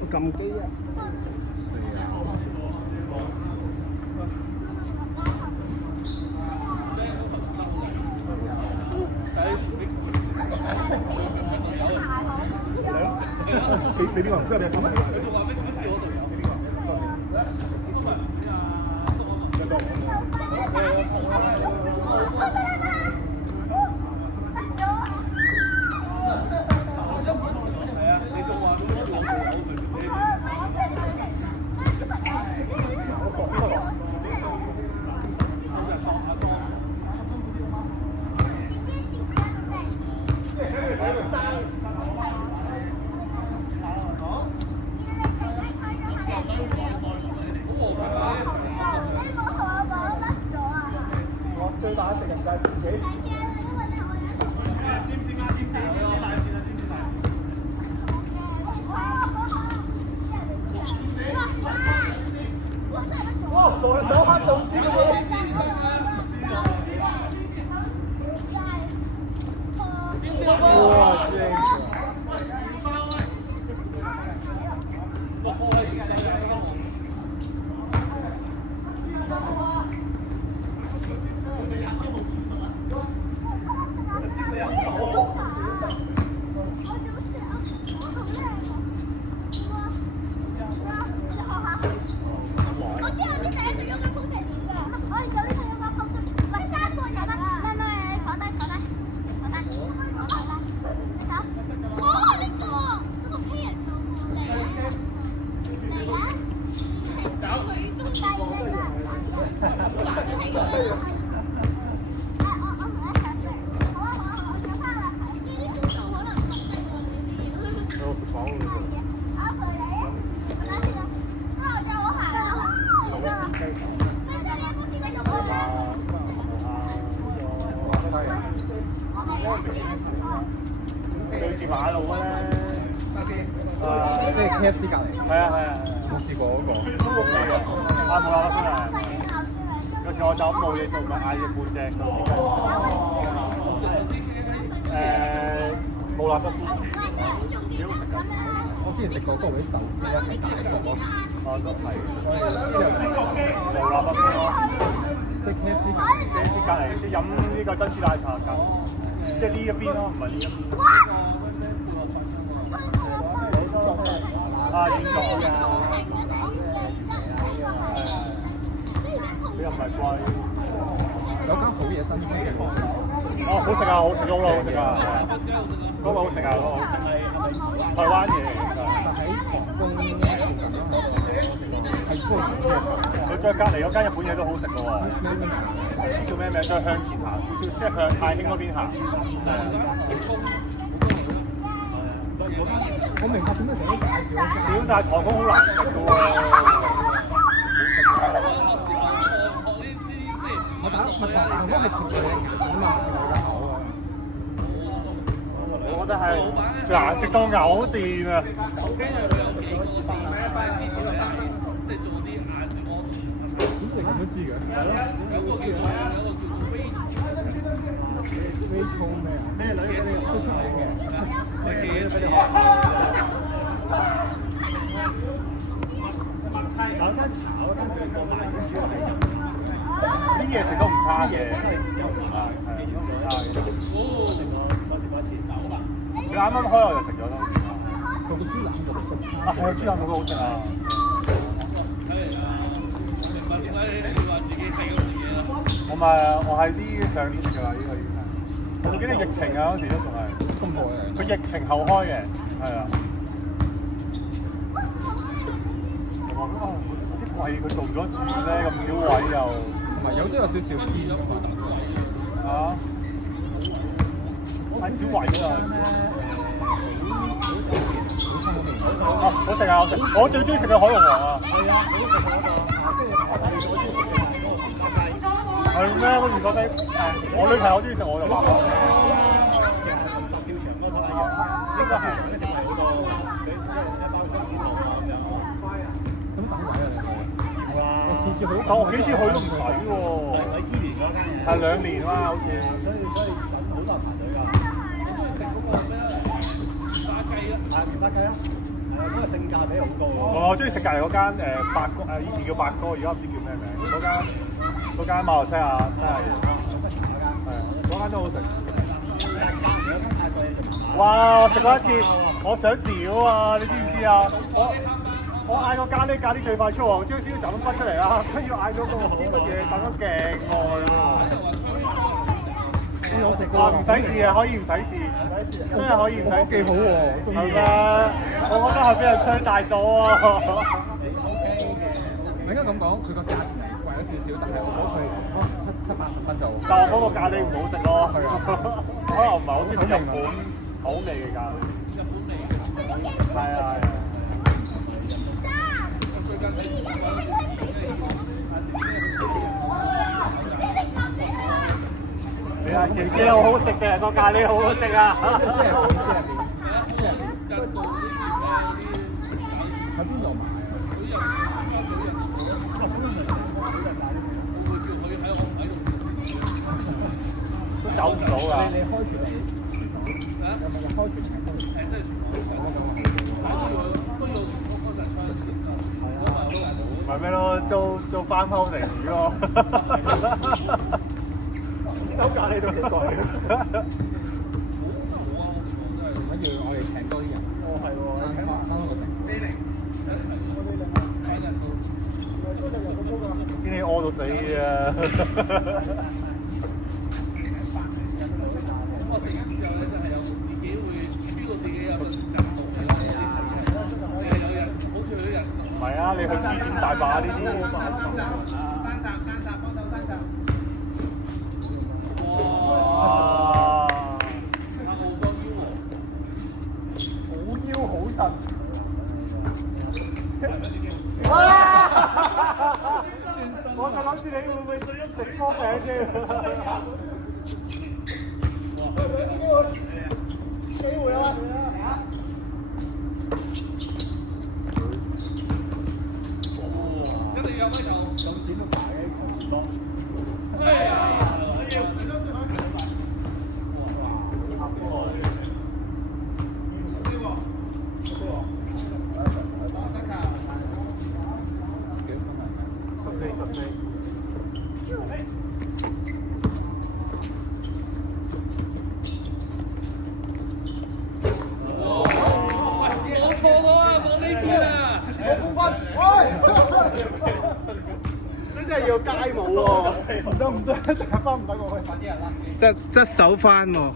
我撳機啊！俾邊個？邊個俾comment？最大食人就係自己。哇！手下總之嗰啲。哇！正。對住馬路咧，即係 KFC 隔離。係啊係啊，冇試過嗰個。冇啦真係。有時我就咁冇嘢做，咪嗌隻半隻咁冇辣汁。幾好食㗎！我之前食過嗰個啲壽司咧，係大鑊咯。哦，都係。冇辣汁咯。即係 KFC 隔離，即係飲呢個珍珠奶茶㗎。即係呢一邊咯，唔係呢一邊。啊，點講啊？你又唔係貴？有間好嘢新開嘅喎。哦，好食啊！好食咗好耐，好食啊！嗰個好食啊！嗰個好食。台灣嘢嚟㗎。但喺皇宮附近咯，係高級嘅。佢再隔離嗰間日本嘢都好食㗎喎。叫咩名？再向前行少少，即係向太興嗰邊行。我明白點解成日都介紹。屌，但係糖工好難食㗎喎。我打蜜糖糖工係貼住你眼啊嘛，貼住你口啊。我覺得係難食到嘔電啊！點你咁都知嘅？係咯。微粗咩啊？咩女嘅？都出名嘅。你俾你學。有間炒間佢個賣嘅主要係飲。啲嘢食都唔差嘅。你啱啱開我就食咗啦。佢個豬腩肉都啊，係啊，豬腩肉都好食啊！我係啲上年食㗎啦，呢個已經係。我記得疫情啊，嗰時都仲係。咁耐嘅。佢疫情後開嘅，係啊。啲貴佢做咗住咧，咁少位又。同埋有都有少少偏㗎嘛。啊！太少位啦。哦，好食啊！我最中意食嘅海龍王啊！係啊，你都食過嗰個係咩？我唔覺得我女朋友中意食我就話啦。跳牆嗰個應該係一定係嗰個佢即係一包雙鮮龍啊咁樣。咁等位啊！哇！我次次去，但我幾次去都唔使喎。米芝蓮嗰間嘢。係2年啦，好似。所以好多人排隊㗎。食嗰個咩？花雞啊！係花雞啊！係啊，嗰個聖價比好高喎。我中意食隔離嗰間八哥以前叫八哥，而家唔知叫咩名。嗰間馬來西亞真係嗰間都好食。哇！我食過一次，我想屌啊！你知唔知啊？我嗌個咖喱最快出喎，將啲就咁甩出嚟啦，跟住嗌咗個唔知乜嘢，等咗勁耐喎。好食㗎。唔使試啊，可以唔使試，真係可以唔使試。幾好喎，中意。係咩？我覺得係俾人吹大咗啊！唔應該咁講，佢個價錢貴咗少少，但係我覺得佢可能70-80蚊就。但係嗰個咖喱唔好食咯，可能唔係好中意食日本口味嘅咖喱。係啊。你話姐姐好好食嘅，個咖喱好好食啊！喺邊度買啊？都走唔到㗎。你開住有冇開住請工？咪咩咯，做翻鋪嚟煮咯。兜咖喱都幾貴。跟住我哋請多啲人。哦，係喎，請埋多個成。邊啲屙到死啊！我食緊時候咧，就係有自己會知道自己有個選擇，有人好似有人。唔係啊，你去支點大把呢啲。山閘，幫手山閘。哇！阿澳洲腰喎，好腰好腎。我就諗住你會唔會對一食波餅添？機會啊！一定要有咩球？有錢都買嘅，球多。真係要街舞喎，唔得，一陣翻唔得過去。側手翻喎。